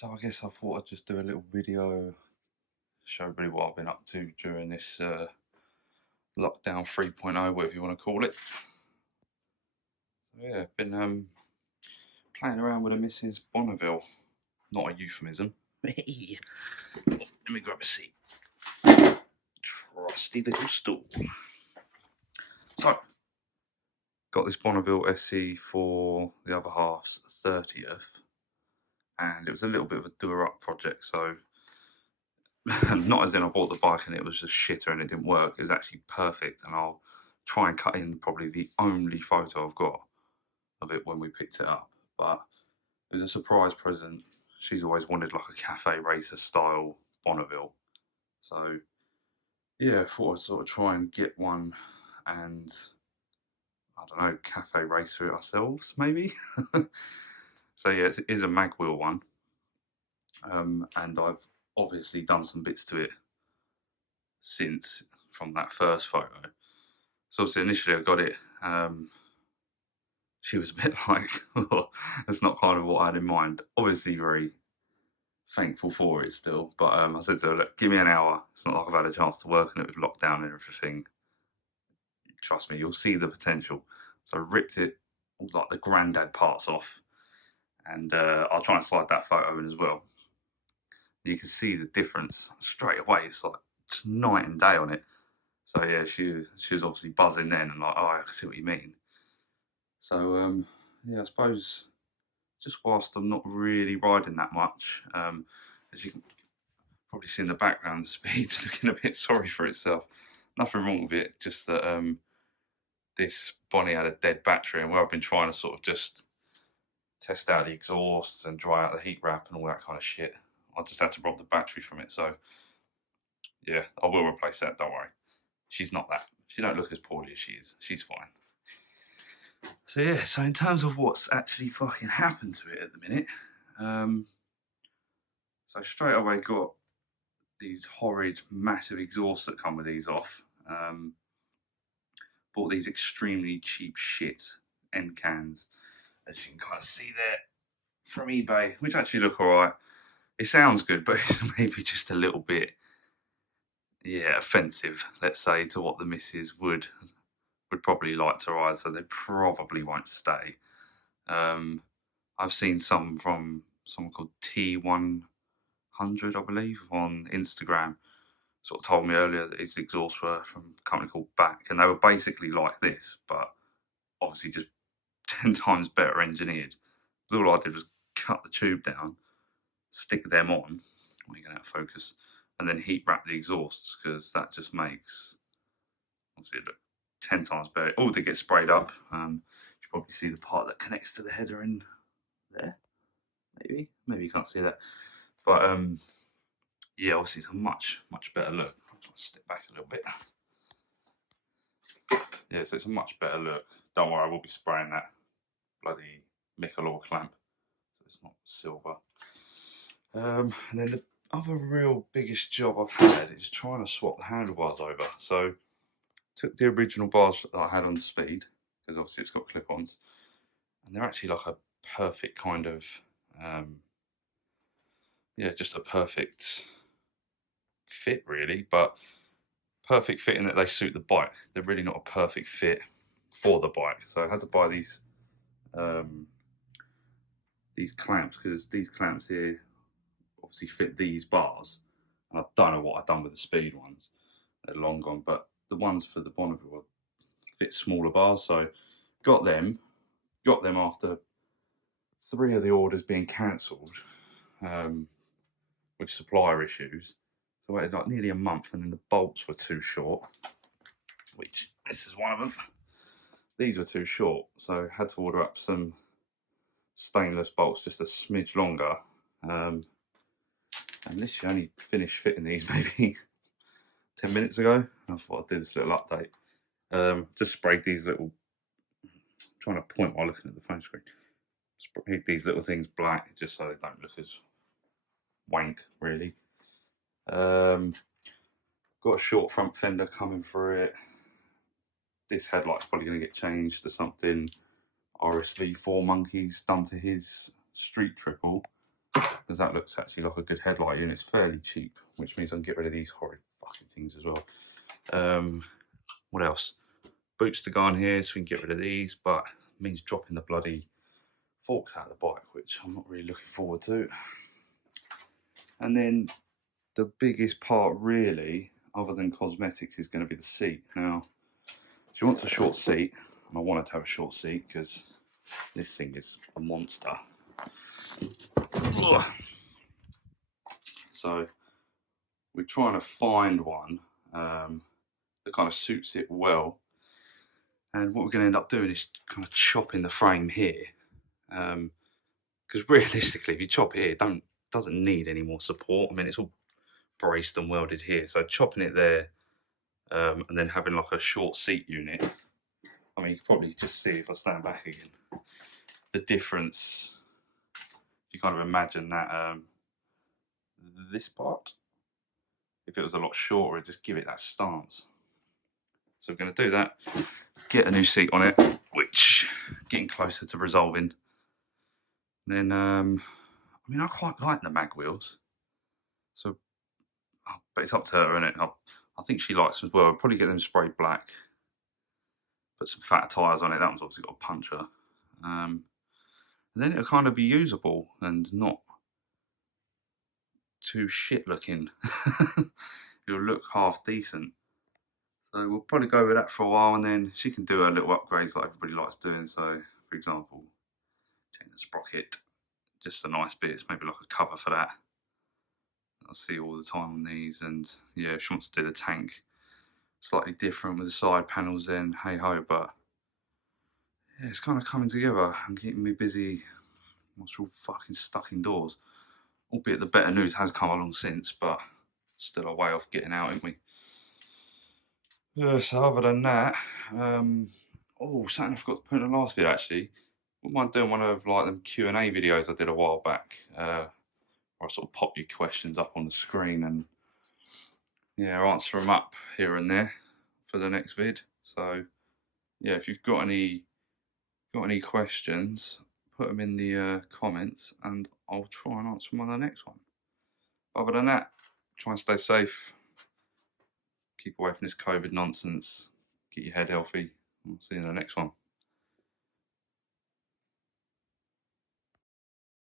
So I guess I thought I'd just do a little video, show everybody what I've been up to during this lockdown 3.0, whatever you want to call it. So yeah, been playing around with a Mrs. Bonneville. Not a euphemism. Let me grab a seat. Trusty little stool. So, got this Bonneville SE for the other half's 30th, and it was a little bit of a do-her-up project, so not as in I bought the bike and it was just shitter and it didn't work. It was actually perfect, and I'll try and cut in probably the only photo I've got of it when we picked it up. But it was a surprise present. She's always wanted like a cafe racer style Bonneville, so yeah, I thought I'd sort of try and get one and I don't know, cafe racer it ourselves maybe. So yeah, it is a mag wheel one, and I've obviously done some bits to it since from that first photo. So obviously initially I got it, she was a bit like, oh, that's not kind of what I had in mind. Obviously very thankful for it still, but I said to her, look, give me an hour. It's not like I've had a chance to work on it with lockdown and everything. Trust me, you'll see the potential. So I ripped it, like the granddad parts off, and I'll try and slide that photo in as well. You can see the difference straight away. It's like just night and day on it. So yeah, she was obviously buzzing then and like, oh, I can see what you mean. So yeah, I suppose just whilst I'm not really riding that much, as you can probably see in the background, the speed's looking a bit sorry for itself. Nothing wrong with it, just that this Bonnie had a dead battery, and where I've been trying to sort of just test out the exhausts and dry out the heat wrap and all that kind of shit, I just had to rob the battery from it. So yeah, I will replace that, don't worry. She's not that. She don't look as poorly as she is. She's fine. So yeah, so in terms of what's actually fucking happened to it at the minute, so straight away got these horrid, massive exhausts that come with these off. Bought these extremely cheap shit end cans, as you can kind of see there from eBay, which actually look alright. It sounds good, but it's maybe just a little bit, yeah, offensive, let's say, to what the missus would probably like to ride, so they probably won't stay. I've seen some from someone called T100, I believe, on Instagram. Sort of told me earlier that his exhausts were from a company called Back, and they were basically like this, but obviously just 10 times better engineered. So all I did was cut the tube down, stick them on, well, you're going to have focus, and then heat wrap the exhausts, because that just makes, obviously, it look 10 times better. All did get sprayed up. You probably see the part that connects to the header in there. Maybe you can't see that. But yeah, obviously it's a much better look. I'll try to step back a little bit. Yeah, so it's a much better look. Don't worry, I will be spraying that bloody Michelob clamp, so it's not silver. And then the other real biggest job I've had is trying to swap the handlebars over. So took the original bars that I had on speed, because obviously it's got clip-ons, and they're actually like a perfect kind of, yeah, just a perfect fit really, but perfect fit in that they suit the bike. They're really not a perfect fit for the bike. So I had to buy these clamps, because these clamps here obviously fit these bars, and I don't know what I've done with the speed ones. They're long gone, but the ones for the Bonneville fit smaller bars, so got them after 3 of the orders being cancelled, with supplier issues. So I waited like nearly a month, and then the bolts were too short, which this is one of them. These were too short, so I had to order up some stainless bolts just a smidge longer. And literally only finished fitting these maybe 10 minutes ago. I thought I'd do this little update. Just sprayed these little, I'm trying to point while looking at the phone screen. Sprayed these little things black just so they don't look as wank, really. Got a short front fender coming for it. This headlight's probably going to get changed to something RSV4 Monkeys done to his street triple. because that looks actually like a good headlight unit. It's fairly cheap, which means I can get rid of these horrid fucking things as well. What else? Boots to go on here, so we can get rid of these, but it means dropping the bloody forks out of the bike, which I'm not really looking forward to. And then the biggest part, really, other than cosmetics, is going to be the seat. Now, she wants a short seat, and I wanted to have a short seat because this thing is a monster. Ugh. So we're trying to find one that kind of suits it well. And what we're going to end up doing is kind of chopping the frame here. Because realistically, if you chop it here, it doesn't need any more support. I mean, it's all braced and welded here. So chopping it there and then having like a short seat unit. I mean, you can probably just see if I stand back again, the difference. If you kind of imagine that this part, if it was a lot shorter, it'd just give it that stance. So we're going to do that, get a new seat on it, which getting closer to resolving. Then, I mean, I quite like the mag wheels. So, but it's up to her, innit? I think she likes them as well. I'll probably get them sprayed black. Put some fat tyres on it. That one's obviously got a puncture. And then it'll kind of be usable and not too shit looking. It'll look half decent. So we'll probably go with that for a while, and then she can do her little upgrades like everybody likes doing. So, for example, change the sprocket, just the nice bits, maybe like a cover for that. I see all the time on these, and yeah, if she wants to do the tank slightly different with the side panels, then hey ho. But yeah, it's kind of coming together and keeping me busy. I'm all fucking stuck indoors. Albeit the better news has come along since, but still a way off getting out, ain't we? So other than that, oh, something I forgot to put in the last video actually. Wouldn't mind doing one of like them Q&A videos I did a while back, where I sort of pop your questions up on the screen and yeah, answer them up here and there for the next vid. So yeah, if you've got any questions, put them in the comments and I'll try and answer them on the next one. Other than that, try and stay safe. Keep away from this COVID nonsense. Keep your head healthy. I'll see you in the next one.